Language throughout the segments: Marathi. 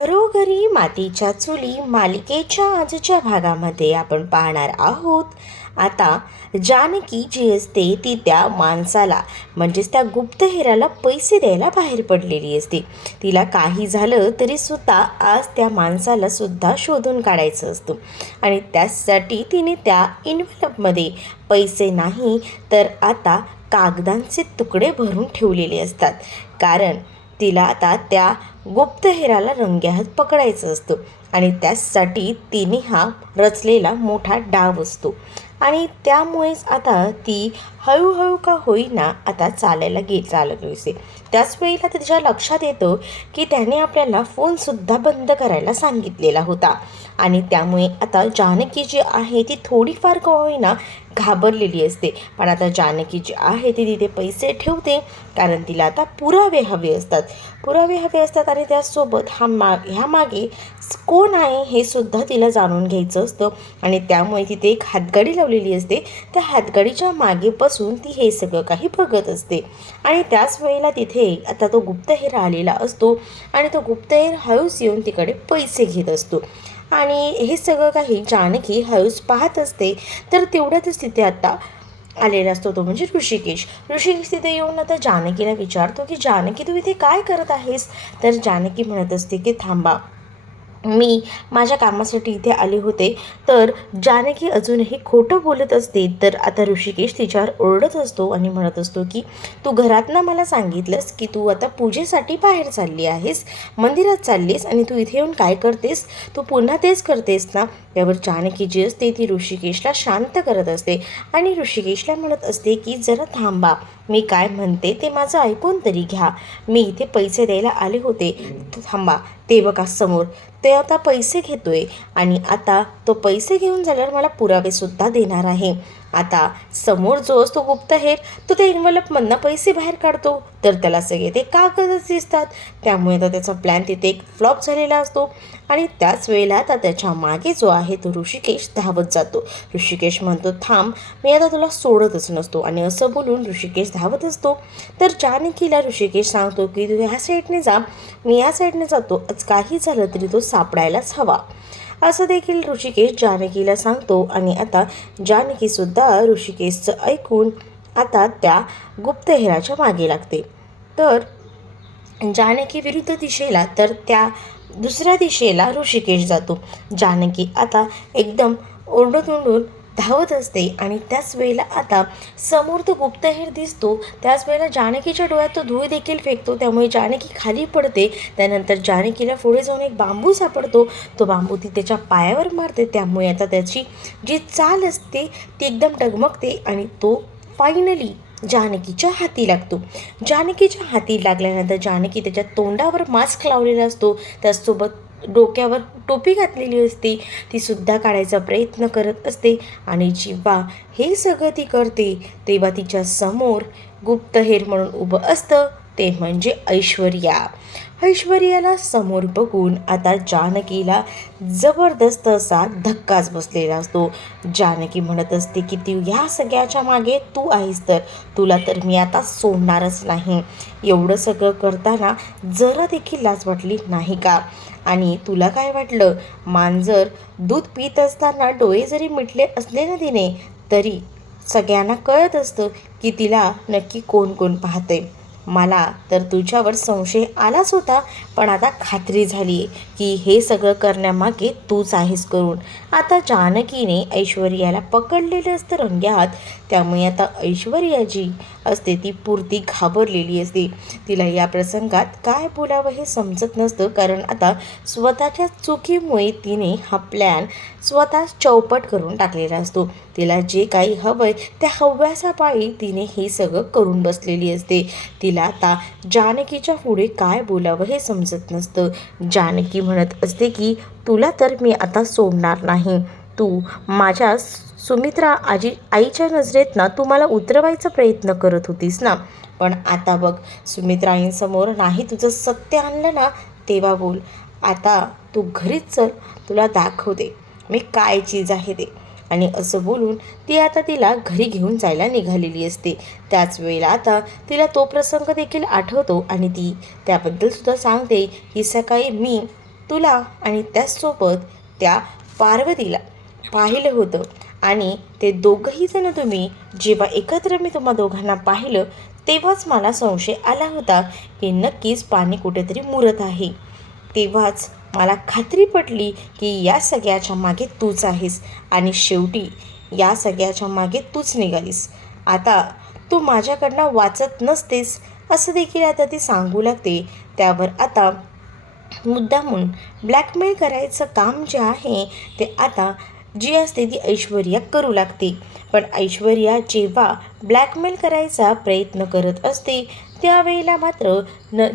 घरोघरी मातीच्या चुली मालिकेच्या आजच्या भागामध्ये आपण पाहणार आहोत. आता जानकी जी असते ती त्या माणसाला म्हणजेच त्या गुप्तहेराला पैसे द्यायला बाहेर पडलेली असते. तिला काही झालं तरी सुद्धा आज त्या माणसाला सुद्धा शोधून काढायचं असतं. आणि त्यासाठी तिने त्या इन्व्हलपमध्ये पैसे नाही तर आता कागदांचे तुकडे भरून ठेवलेले असतात. कारण तिला आता त्या गुप्तहेराला रंग्याहात पकडायचं असतं. आणि त्यासाठी तिने हा रचलेला मोठा डाव असतो. आणि त्यामुळेच आता ती हळूहळू का होईना आता चालायला गे चालत असते त्याच वेळेला तिच्या लक्षात येतं की त्याने आपल्याला फोनसुद्धा बंद करायला सांगितलेला होता. आणि त्यामुळे आता जानकी जी आहे ती थोडीफार का होईना घाबरलेली असते. पण आता जानकी जी आहे ती तिथे पैसे ठेवते. कारण तिला आता पुरावे हवे असतात. पुरावे हवे असतात आणि त्यासोबत हा मा ह्या मागे कोण आहे हे सुद्धा तिला जाणून घ्यायचं असतं. आणि त्यामुळे तिथे एक हातगाडी लावलेली असते. त्या हातगाडीच्या मागे बसून ती हे सगळं काही बघत असते. आणि त्याच वेळेला तिथे आता तो गुप्तहेर आलेला असतो. आणि तो गुप्तहेर हळूच येऊन तिकडे पैसे घेत असतो. आणि हे सगळं काही जानकी हळूच पाहत असते तर तेवढ्यातच तिथे आता आलेला असतो तो म्हणजे ऋषिकेश. ऋषिकेश तिथे येऊन आता जानकीला विचारतो की जानकी तू इथे काय करत आहेस? तर जानकी म्हणत असते की थांबा मी माझ्या कामासाठी इथे आले होते. तर जानकी अजूनही खोटं बोलत असते. तर आता ऋषिकेश तिच्यावर ओरडत असतो आणि म्हणत असतो की तू घरातनं मला सांगितलंस की तू आता पूजेसाठी बाहेर चालली आहेस. मंदिरात चाललीस आणि तू इथे येऊन काय करतेस? तू पुन्हा तेच करतेस ना? यावर जानकी जी असते ती ऋषिकेशला शांत करत असते आणि ऋषिकेशला म्हणत असते की जरा थांबा. मी काय म्हणते ते माझं ऐकून तरी घ्या. मी इथे पैसे द्यायला आले होते. थांबा. ते बघा समोर ते आता पैसे घेतोय आणि आता तो पैसे घेऊन झाल्यावर मला पुरावेसुद्धा देणार आहे. आता समोर जो असतो गुप्तहेर तो त्या इन्व्हलपमधनं पैसे बाहेर काढतो. तर त्याला सगळे ते कागदच दिसतात. त्यामुळे तर त्याचा प्लॅन तिथे एक फ्लॉप झालेला असतो. आणि त्याच वेळेला आता त्याच्यामागे जो आहे तो ऋषिकेश धावत जातो. ऋषिकेश म्हणतो थांब मी आता तुला सोडतच नसतो. आणि असं बोलून ऋषिकेश धावत असतो. तर जानकीला ऋषिकेश सांगतो की तू ह्या साईडने जा. मी या साईडने जातो. आज काही झालं तरी तो सापडायलाच हवा. असं देखील ऋषिकेश जानकीला सांगतो आणि आता जानकीसुद्धा ऋषिकेशचं ऐकून आता त्या गुप्तहेराच्या मागे लागते. तर जानकी विरुद्ध दिशेला तर त्या दुसऱ्या दिशेला ऋषिकेश जातो. जानकी आता एकदम ओरडून धावत असते आणि त्याच वेळेला आता समोर तो गुप्तहेर दिसतो. त्याच वेळेला जानकीच्या डोळ्यात तो धुळ देखील फेकतो. त्यामुळे जानकी खाली पडते. त्यानंतर जानकीला पुढे जाऊन एक बांबू सापडतो. तो बांबू ती त्याच्या पायावर मारते. त्यामुळे आता त्याची जी चाल असते ती एकदम डगमगते आणि तो फायनली जानकीच्या हाती लागतो. जानकीच्या हाती लागल्यानंतर जानकी त्याच्या तोंडावर मास्क लावलेला असतो. त्याचसोबत डोक्यावर टोपी घातलेली असते. ती सुद्धा काढायचा प्रयत्न करत असते आणि जेव्हा हे सगळं ती करते तेव्हा तिच्या समोर गुप्तहेर म्हणून उभं असतं. ते म्हणजे ऐश्वर्या. ऐश्वर्याला समोर बघून आता जानकीला जबरदस्त असा धक्काच बसलेला असतो. जानकी म्हणत असते की ती ह्या सगळ्याच्या मागे तू आहेस तर. तुला तर मी आता सोडणारच नाही. एवढं सगळं करताना जरा देखील लाज वाटली नाही का? आणि तुला काय वाटलं? मांजर दूध पित असताना डोळे जरी मिटले असले ना तिने तरी सगळ्यांना कळत असतं की तिला नक्की कोण कोण पाहते मला तर तुझ्यावर संशय आलाच होता पण आता खात्री झाली की हे सगळं करण्यामागे तूच आहेस करून आता जानकीने ऐश्वर्याला पकडलेलं असतं रंग्यात त्यामुळे आता ऐश्वर्या जी असते ती पुरती घाबरलेली असते. तिला या प्रसंगात काय बोलावं हे समजत नसतं. कारण आता स्वतःच्या चुकीमुळे तिने हा प्लॅन स्वतः चौपट करून टाकलेला असतो. तिला जे काही हवं आहे त्या हव्यासा पाळी तिने हे सगळं करून बसलेली असते. तिला आता जानकीच्या पुढे काय बोलावं हे समजत नसतं. जानकी म्हणत असते की तुला तर मी आता सोडणार नाही. तू माझ्या सुमित्रा आजी आईच्या नजरेत ना तू मला उतरवायचा प्रयत्न करत होतीस ना? पण आता बघ सुमित्रा आईंसमोर नाही तुझं सत्य आणलं ना तेव्हा बोल. आता तू घरीच चल तुला दाखव दे मी काय चीज आहे ते. आणि असं बोलून ती आता तिला घरी घेऊन जायला निघालेली असते. त्याच वेळेला आता तिला तो प्रसंग देखील आठवतो आणि ती त्याबद्दल सुद्धा सांगते की सकाळी मी तुला आणि त्याचसोबत त्या पार्वतीला पाहिलं होतं. आणि ते दोघंही जण तुम्ही जेव्हा एकत्र मी तुम्हा दोघांना पाहिलं तेव्हाच मला संशय आला होता की नक्कीच पाणी कुठेतरी मुरत आहे. तेव्हाच मला खात्री पटली की या सगळ्याच्या मागे तूच आहेस आणि शेवटी या सगळ्याच्या मागे तूच निघालीस. आता तू माझ्याकडनं वाचत नसतेस असं देखील आता ती सांगू लागते. त्यावर आता मुद्दामून ब्लॅकमेल करायचं काम जे आहे ते आता जी असते ती ऐश्वर्या करू लागते. पण ऐश्वर्या जेव्हा ब्लॅकमेल करायचा प्रयत्न करत असते त्यावेळेला मात्र न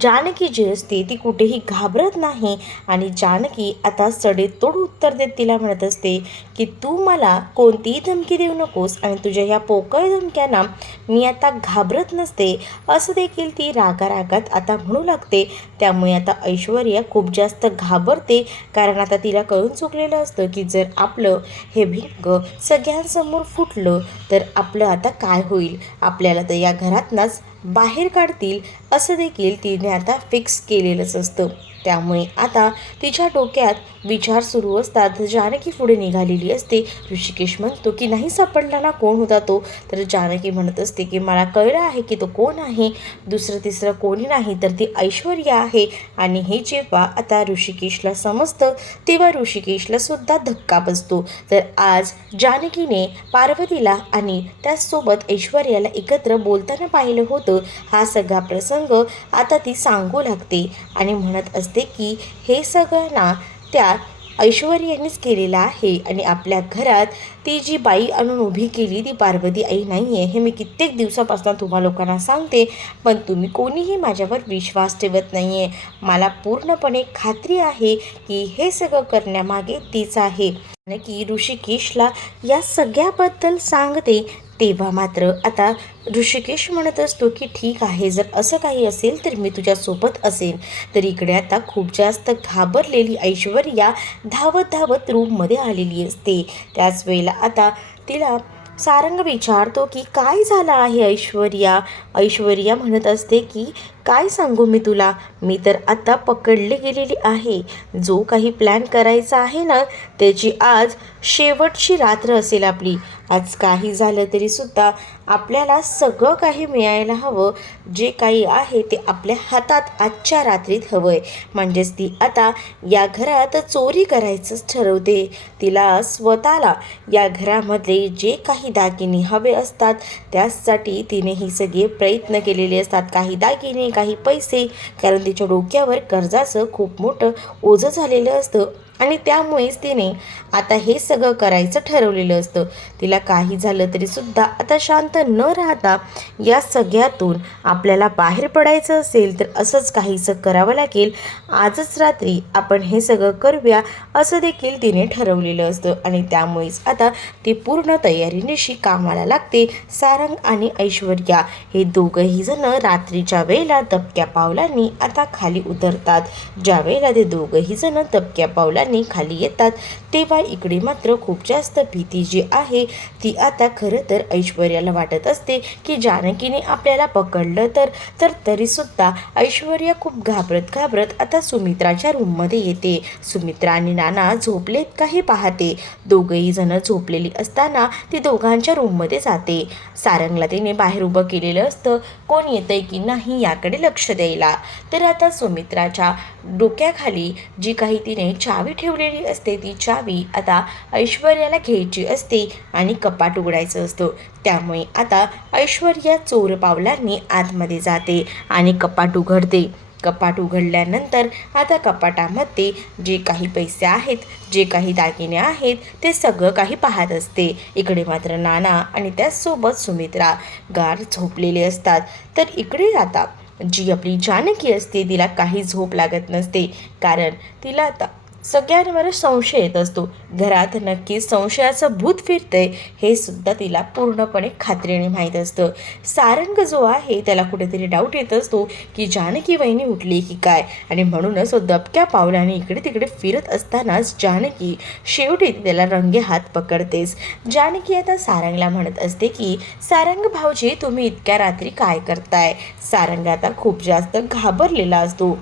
जानकी जी असते ती कुठेही घाबरत नाही. आणि जानकी आता सडेतोड उत्तर देत तिला म्हणत असते की तू मला कोणतीही धमकी देऊ नकोस आणि तुझ्या ह्या पोकळ धमक्यांना मी आता घाबरत नसते. असं देखील ती रागारागात आता म्हणू लागते. त्यामुळे आता ऐश्वर्या खूप जास्त घाबरते. कारण आता तिला कळून चुकलेलं असतं की जर आपलं हे भिंग सगळ्यांसमोर फुटलं तर आपलं आता काय होईल? आपल्याला तर या घरातनंच बाहेर काढतील असं देखील तिने आता फिक्स केलेलंच असतं. त्यामुळे आता तिच्या डोक्यात विचार सुरू असतात. जानकी पुढे निघालेली असते. ऋषिकेश म्हणतो की नाही सापडला ना कोण होता तो? तर जानकी म्हणत असते की मला कळलं आहे की तो कोण आहे. दुसरं तिसरं कोणी नाही तर ती ऐश्वर्या आहे. आणि हे जेव्हा आता ऋषिकेशला समजतं तेव्हा ऋषिकेशला सुद्धा धक्का बसतो. तर आज जानकीने पार्वतीला आणि त्याचसोबत ऐश्वर्याला एकत्र बोलताना पाहिलं होतं. हा सगळा प्रसंग आता ती सांगू लागते आणि म्हणत असते की हे सगळं ना त्या ऐश्वर्यानेच केलेलं आहे आणि आपल्या घरात ती जी बाई आणून उभी केली ती पार्वती आई नाही आहे हे मी कित्येक दिवसापासून तुम्हा लोकांना सांगते. पण तुम्ही कोणीही माझ्यावर विश्वास ठेवत नाही आहे मला पूर्णपणे खात्री आहे की हे सगळं करण्यामागे तीच आहे. की ऋषिकेशला या सगळ्याबद्दल सांगते तेव्हा मात्र आता ऋषिकेश म्हणत असतो की ठीक आहे जर असं काही असेल तर मी तुझ्यासोबत असेन. तर इकडे आता खूप जास्त घाबरलेली ऐश्वर्या धावत धावत रूममध्ये आलेली असते. त्याच वेळेला आता तिला सारंग विचारतो की काय झालं आहे ऐश्वर्या? ऐश्वर्या म्हणत असते की काय सांगू मी तुला? मी तर आता पकडले गेलेली आहे. जो काही प्लॅन करायचा आहे ना त्याची आज शेवटची रात्र असेल आपली. आज काही झालं तरीसुद्धा आपल्याला सगळं काही मिळायला हवं. जे काही आहे ते आपल्या हातात आजच्या रात्रीत हवं आहे म्हणजेच ती आता या घरात चोरी करायचंच ठरवते. तिला स्वतःला या घरामध्ये जे काही दागिने हवे असतात त्यासाठी तिने ही सगळे प्रयत्न केलेले असतात. काही दागिने काही पैसे. कारण तिच्या डोक्यावर कर्जाचं खूप मोठं ओझं झालेलं असतं. आणि त्यामुळेच तिने आता हे सगळं करायचं ठरवलेलं असतं. तिला काही झालं तरीसुद्धा आता शांत न राहता या सगळ्यातून आपल्याला बाहेर पडायचं असेल तर असंच काहीसं करावं लागेल. आजच रात्री आपण हे सगळं करूया असं देखील तिने ठरवलेलं असतं. आणि त्यामुळेच आता ती पूर्ण तयारीनिशी कामाला लागते. सारंग आणि ऐश्वर्या हे दोघंही जणं रात्रीच्या वेळेला दबक्या पावलांनी आता खाली उतरतात. ज्या वेळेला ते दोघंही जणं दबक्या पावला पावलांनी खाली येतात. तेव्हा इकडे मात्र खूप जास्त भीती जी आहे ती आता खरं तर ऐश्वर्याला वाटत असते की जानकीने आपल्याला पकडलं तर तर तरीसुद्धा ऐश्वर्या खूप घाबरत घाबरत आता सुमित्राच्या रूममध्ये येते. सुमित्रा आणि नाना झोपलेत काही पाहते. दोघही जण झोपलेली असताना ती दोघांच्या रूममध्ये जाते. सारंगला तिने बाहेर उभं केलेलं असतं. कोण येतंय की नाही याकडे लक्ष द्यायला. तर आता सुमित्राच्या डोक्याखाली जी काही तिने चावी ठेवलेली असते. ती चावी आता ऐश्वर्याला घ्यायची असते आणि कपाट उघडायचं असतं. त्यामुळे आता ऐश्वर्या चोर पावलांनी आतमध्ये जाते आणि कपाट उघडते. कपाट उघडल्यानंतर आता कपाटामध्ये जे काही पैसे आहेत जे काही दागिने आहेत ते सगळं काही पाहत असते. इकडे मात्र नाना आणि त्याचसोबत सुमित्रा गार झोपलेले असतात. तर इकडे आता जी आपली जानकी असते तिला काही झोप लागत नसते. कारण तिला आता सगळ्यांवर संशय येत असतो. घरात नक्कीच संशयाचं भूत फिरतंय हे सुद्धा तिला पूर्णपणे खात्रीने माहीत असतं. सारंग जो आहे त्याला कुठेतरी डाऊट येत असतो की जानकी वहिनी उठली की काय? आणि म्हणूनच तो दबक्या पावलाने इकडे तिकडे फिरत असतानाच जानकी शेवटी त्याला रंगे हात पकडतेस जानकी आता सारंगला म्हणत असते की सारंग भाऊजी तुम्ही इतक्या रात्री काय करताय? सारंग आता खूप जास्त घाबरलेला असतो.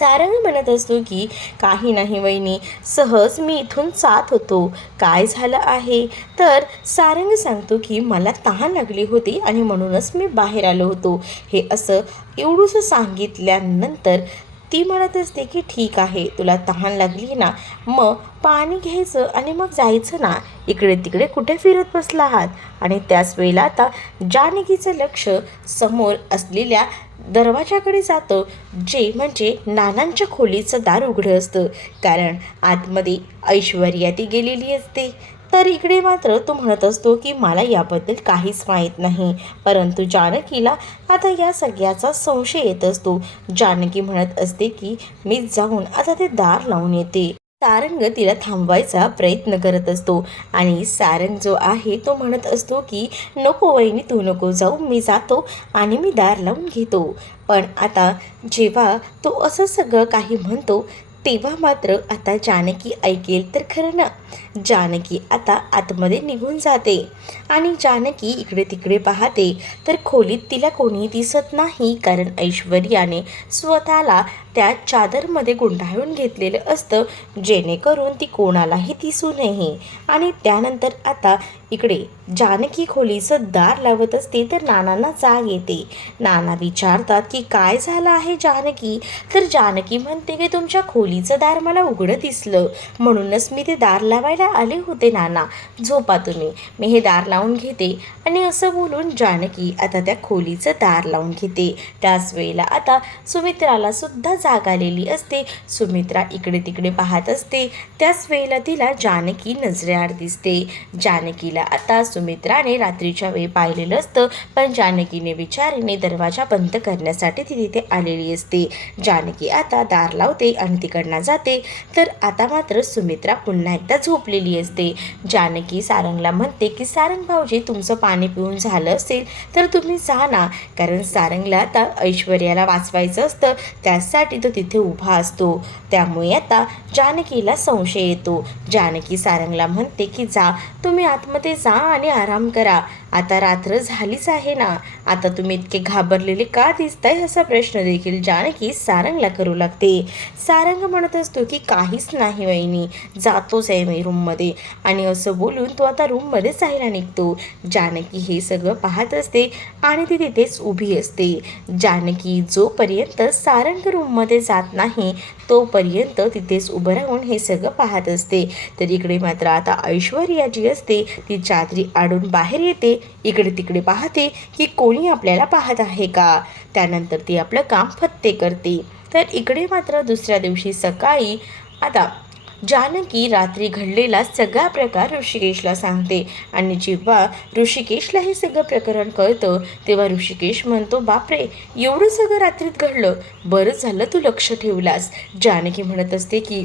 सारंग म्हणत असतो की काही नाही वहिनी सहज मी इथून जात होतो. काय झालं आहे? तर सारंग सांगतो की मला तहान लागली होती आणि म्हणूनच मी बाहेर आलो होतो. हे असं एवढंसं सांगितल्यानंतर ती म्हणत असते की ठीक आहे तुला तहान लागली ना मग पाणी घ्यायचं आणि मग जायचं ना. इकडे तिकडे कुठे फिरत बसला आहात? आणि त्याच वेळेला आता जानकीचं लक्ष समोर असलेल्या दरवाजाकडे जातं जे म्हणजे नानांच्या खोलीचं दार उघडं असतं. कारण आतमध्ये ऐश्वर्या ती गेलेली असते. तर इकडे मात्र तो म्हणत असतो की मला याबद्दल काहीच माहीत नाही. परंतु जानकीला आता या सगळ्याचा संशय येत असतो. जानकी म्हणत असते की मी जाऊन आता ते दार लावून येते. सारंग तिला थांबवायचा प्रयत्न करत असतो. आणि सारंग जो आहे तो म्हणत असतो की नको वहिनी तू नको जाऊ. मी जातो आणि मी दार लावून घेतो. पण आता जेव्हा तो असं सगळं काही म्हणतो तेव्हा मात्र आता जानकी ऐकेल तर खरं ना. जानकी आता आतमध्ये निघून जाते. आणि जानकी इकडे तिकडे पाहते तर खोलीत तिला कोणी दिसत नाही कारण ऐश्वर्याने स्वतःला त्या चादरमध्ये गुंडाळून घेतलेलं असतं जेणेकरून ती कोणालाही दिसू नये. आणि त्यानंतर आता इकडे जानकी खोलीचं दार लावत असते तर नानांना जाग येते. नाना विचारतात की काय झालं आहे जानकी? तर जानकी म्हणते की तुमच्या खोलीचं दार मला उघडं दिसलं. म्हणूनच मी ते दार लावायला आले होते नाना. झोपा तुम्ही. मी हे दार लावून घेते. आणि असं बोलून जानकी आता त्या खोलीचं दार लावून घेते. त्याच वेळेला आता सुमित्राला सुद्धा जाग आलेली असते. सुमित्रा इकडे तिकडे पाहत असते. त्याच वेळेला तिला जानकी नजरेआड दिसते. जानकीला आता सुमित्राने रात्रीच्या वेळी पाहिलेलं असतं पण जानकीने विचारीने दरवाजा बंद करण्यासाठी ती तिथे आलेली असते. जानकी आता दार लावते आणि तिकडनं जाते. तर आता मात्र सुमित्रा पुन्हा एकदा झोपलेली असते. जानकी सारंगला म्हणते की सारंग भाऊजी तुमचं पाणी पिऊन झालं असेल तर तुम्ही जा ना. कारण सारंगला आता ऐश्वर्याला वाचवायचं असतं त्यासाठी तो तिथे उभा असतो. त्यामुळे आता जानकीला संशय येतो. जानकी सारंगला म्हणते की जा तुम्ही आतमध्ये जा आणि आराम करा. आता रात्र झालीच आहे ना. आता तुम्ही इतके घाबरलेले का दिसताय असा प्रश्न देखील जानकी सारंगला करू लागते. सारंग म्हणत असतो की काहीच नाही वहिनी जातोच आहे मी रूममध्ये आणि असं बोलून तो आता रूममध्येच जायला निघतो. जानकी हे सगळं पाहत असते आणि ती तिथेच उभी असते. जानकी जोपर्यंत सारंग रूममध्ये जात नाही तोपर्यंत तिथेच उभं राहून हे सगळं पाहत असते. तर इकडे मात्र आता ऐश्वर्या जी असते. ती चादरी आडून बाहेर येते. इकडे तिकडे पाहते की कोणी आपल्याला पाहत आहे का? त्यानंतर ती आपलं काम फत्ते करते. तर इकडे मात्र दुसऱ्या दिवशी सकाळी आता जानकी रात्री घडलेला सगळा प्रकार ऋषिकेशला सांगते. आणि जेव्हा ऋषिकेशला हे सगळं प्रकरण कळतं तेव्हा ऋषिकेश म्हणतो बापरे एवढं सगळं रात्रीत घडलं. बरं झालं तू लक्ष ठेवलास. जानकी म्हणत असते की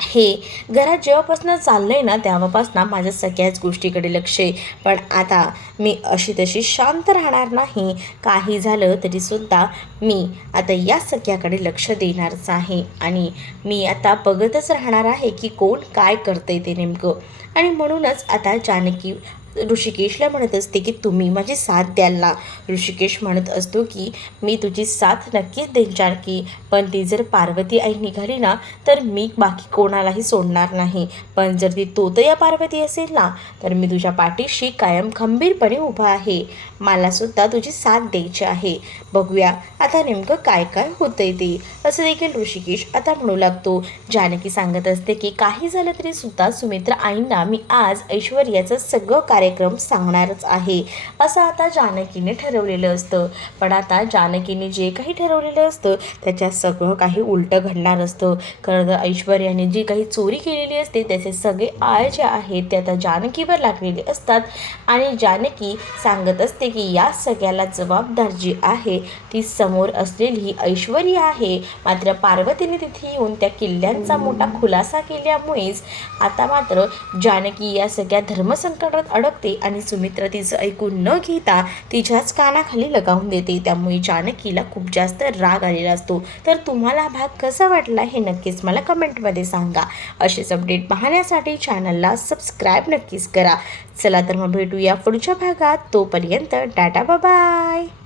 हे घरात जेव्हापासून चाललं आहे ना तेव्हापासून माझ्या सगळ्याच गोष्टीकडे लक्ष आहे. पण आता मी अशी तशी शांत राहणार नाही. काही झालं तरीसुद्धा मी आता या सगळ्याकडे लक्ष देणारच आहे. आणि मी आता बघतच राहणार आहे की कोण काय करतं आहे ते नेमकं. आणि म्हणूनच आता जानकी ऋषिकेशला म्हणत असते की तुम्ही माझी साथ द्याल ना? ऋषिकेश म्हणत असतो की मी तुझी साथ नक्कीच देईन जानकी. पण ती जर पार्वती आई निघाली ना तर मी बाकी कोणालाही सोडणार नाही. पण जर ती तोतया पार्वती असेल ना तर मी तुझ्या पाठीशी कायम खंबीरपणे उभा आहे. मला सुद्धा तुझी साथ द्यायची आहे. बघूया आता नेमकं काय काय होतंय ते. असं देखील ऋषिकेश आता म्हणू लागतो. जानकी सांगत असते की काही झालं तरी सुद्धा सुमित्रा आईंना मी आज ऐश्वर्याचं सगळं कार्य कार्यक्रम सांगणारच आहे. असं आता जानकीने ठरवलेलं असतं. पण आता जानकीने जे काही ठरवलेलं असतं त्याच्यात सगळं काही उलटं घडणार असतं. कारण ऐश्वर्याने जी काही चोरी केलेली असते त्याचे सगळे आळ जे आहेत ते आता जानकीवर लागलेले असतात. आणि जानकी सांगत असते की या सगळ्याला जबाबदार जी आहे. ती समोर असलेली ऐश्वर्या आहे. मात्र पार्वतीने तिथे येऊन त्या किल्ल्यांचा मोठा खुलासा केल्यामुळेच आता मात्र जानकी या सगळ्या धर्मसंकटात अडक अडकते आणि सुमित्रा तिचं ऐकून न घेता तिच्याच कानाखाली लगावून देते. त्यामुळे जानकीला खूप जास्त राग आलेला असतो. तर तुम्हाला भाग कसा वाटला हे नक्कीच मला कमेंटमध्ये सांगा. असेच अपडेट पाहण्यासाठी चॅनलला सबस्क्राईब नक्कीच करा. चला तर मग भेटूया पुढच्या भागात. तोपर्यंत टाटा बाय.